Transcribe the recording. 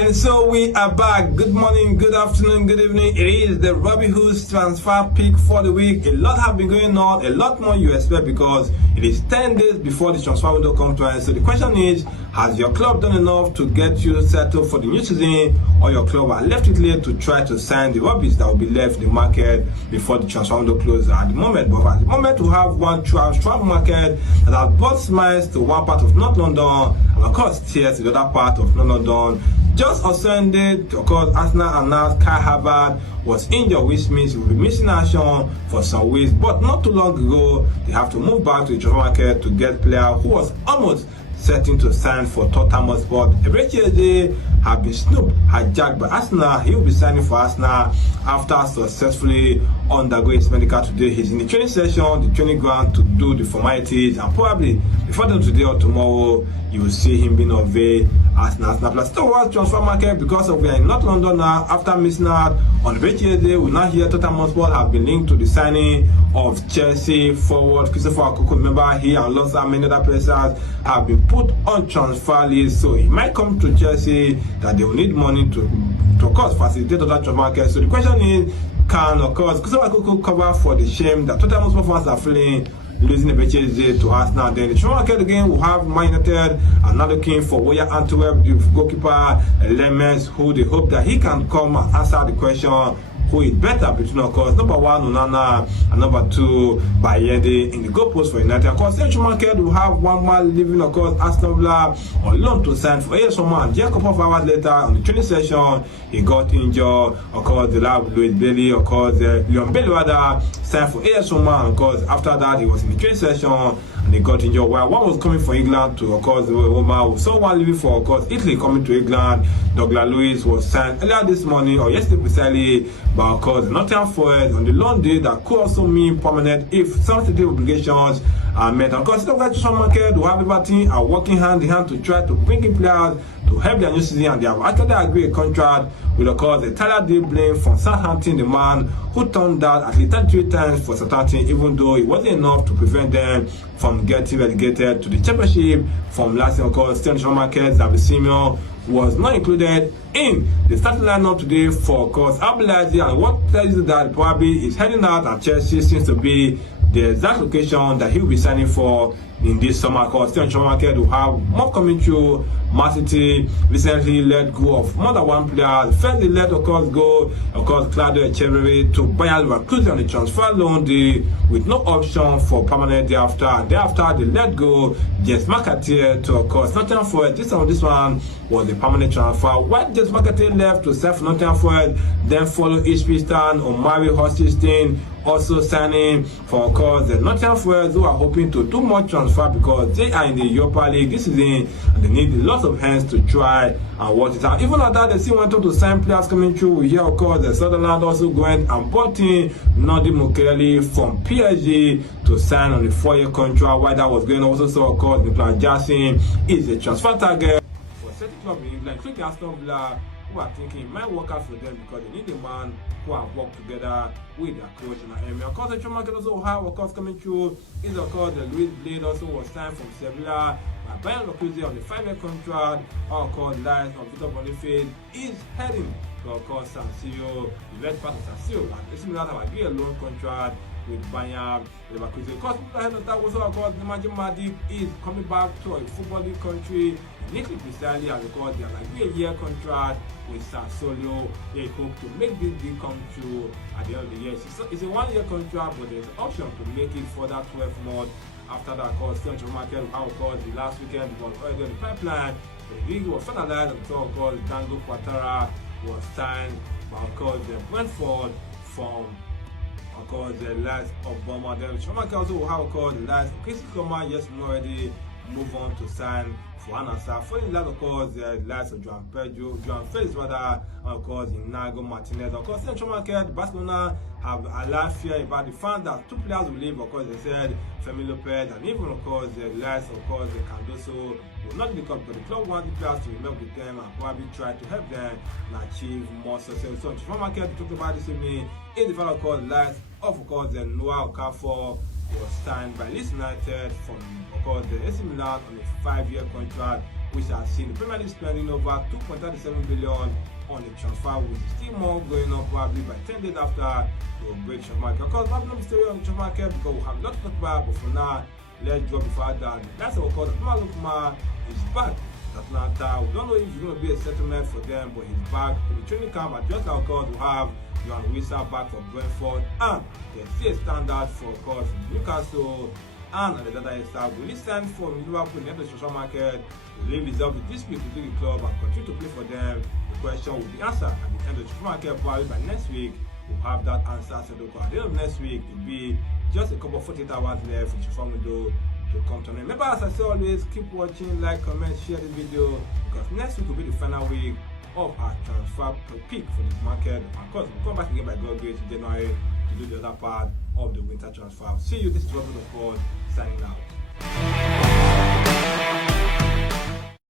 And so we are back. Good morning, good afternoon, good evening. It is the Robbie Who's transfer pick for the week. A lot have been going on, a lot more you expect because it is 10 days before the transfer window comes to end. So the question is, has your club done enough to get you settled for the new season, or your club are left it late to try to sign the rubbish that will be left in the market before the transfer window closes at the moment? But at the moment, we have one strong market that has brought smiles to one part of North London and of course tears to the other part of North London. Just on Sunday, of course, Arsenal announced Kai Havertz was injured, which means he will be missing action for some weeks. But not too long ago, they have to move back to the transfer market to get player who was almost setting to sign for Tottenham Hotspur. Eberechi have been hijacked by Arsenal. He will be signing for Arsenal after successfully undergoing his medical today. He's in the training session, the training ground to do the formalities, and probably before them today or tomorrow, you will see him being unveiled as Arsenal Plus. Still watch transfer market because of we are in North London now. After missing out on Eberechi, we now hear Tottenham Hotspur have been linked to the signing of Chelsea forward Christopher Nkunku. Remember, he and alongside many other players have been put on transfer list, so it might come to Chelsea that they will need money to of course facilitate other transfer market. So the question is, can of course Christopher Nkunku cover for the shame that Tottenham Hotspur fans are feeling losing Eberechi to Arsenal? Then the transfer market again will have Man United and now looking for Royal Antwerp, the goalkeeper Lemens, who they hope that he can come and answer the question who is better between, of course, number one Onana and number two Bayede in the goalpost for United. Of course, Central Market will have one man leaving, of course, Aston Villa on loan to sign for AS Roma. And just a couple of hours later on the training session, he got injured. Of course, the lab Louis Bailey, of course, Leon Bailey rather signed for AS Roma. And of course, after that, he was in the training session and he got injured. While one was coming for England to, of course, Roma, we saw one leaving for, of course, Italy coming to England. Douglas Luiz was signed earlier this morning or yesterday precisely. But of course, Nottingham Forest on the loan day that could also mean permanent if sensitive obligations are met. Of course, the transfer market will have everything are working hand in hand to try to bring in players to help their new season, and they have actually agreed a contract with, of course, the Tyler Dibling from Southampton, the man who turned down at least 33 times for Southampton, even though it wasn't enough to prevent them from getting relegated to the championship from last year. Of course, transfer market, Xavi Simons was not included in the starting lineup today for, of course, Abelazi, and what tells you that probably is heading out, and Chelsea seems to be the exact location that he will be signing for in this summer. Of course, transfer market will have more coming through. Man City recently let go of more than one player. First, they let, of course, go, of course, Claudio Echeverri to Bayer Leverkusen on the transfer loan deal with no option for permanent thereafter. And thereafter, they let go James McAteer to, of course, Nottingham Forest. This one was a permanent transfer. When James McAteer left to serve Nottingham Forest, then followed HP Stan or Mario Hostiston, also signing for, of course, the Nottingham Forest, who are hoping to do more transfer because they are in the Europa League this season and they need lots of hands to try and work it out. Even at that, they still wanted to sign players coming through. We hear, of course, the Sunderland also going and bought in Nodi Mukele from PSG to sign on the 4-year contract. While that was going on, also saw, of course, Nicolas Jackson is a transfer target for certain club in England, including Aston Villa, who are thinking it might work out for them because they need a man who have worked together with their coach in the area. Of course, the transfer market also have, of course, coming through is, of course, the Luis Blade also was signed from Sevilla by Bayer Leverkusen on the 5-year contract. Of course, Lions of Victor Boniface is heading to, of course, San Siro, the red part of San Siro, and AC Milan have agreed a loan contract with Bayer Leverkusen. Of course, ahead of that also, of course, Nemanja Matic is coming back to a football league country, Italy precisely, and of course, they have agreed a year contract with Sassuolo. They hope to make this deal come true at the end of the year. It's a 1-year contract, but there's an option to make it for that 12 months. After that, of course, Central Market, of course, the last weekend was already on the pipeline. The league was finalized, and so, of course, Dango Quattara was signed by, of course, the Brentford from, of course, the likes of Boma. Then Central Market also will have, of course, the likes of Casey Coman, yes, already move on to sign for Anasa. Following that, of course, the likes of Joan Felix rather, and of course, Inago Martinez. Of course, Central Market, Barcelona have a lot of fear about the fact that 2 players will leave. Of course, they said Femi Lopez and even, of course, the likes of course, the Cardoso will not be the club, but the club wants the players to remain with them and probably try to help them and achieve more success. So, the market we talked about this evening is the final, of course, likes of course, the Noah Okafor was signed by Leeds United from, of course, the AC Milan on a 5-year contract. which has seen the Premier League spending over 2.37 billion on the transfer, with still more going on probably by 10 days after the great transfer market. Of course, probably not stay on the transfer market because we have a lot to talk about, but for now, let's drop before that. That's what we call Ademola Lookman is back at Atlanta. We don't know if it's going to be a settlement for them, but he's back in the training camp. And just like, of course, we have Yohan Wissa back for Brentford, and there's still a standard for, of course, Newcastle. And the data is that will he sign for Liverpool in the end of the transfer market? Will he resolve the dispute between the club and continue to play for them? The question will be answered at the end of the transfer market. Probably by next week, we'll have that answer. So at the end of next week, it will be just a couple of 48 hours left for the transfer window to come to an end. Remember, as I say always, keep watching, like, comment, share this video, because next week will be the final week of our transfer peak for this market. And of course, we'll come back again by God's grace in January to do the other part of the winter transfer. See you. This is Robert of God signing out.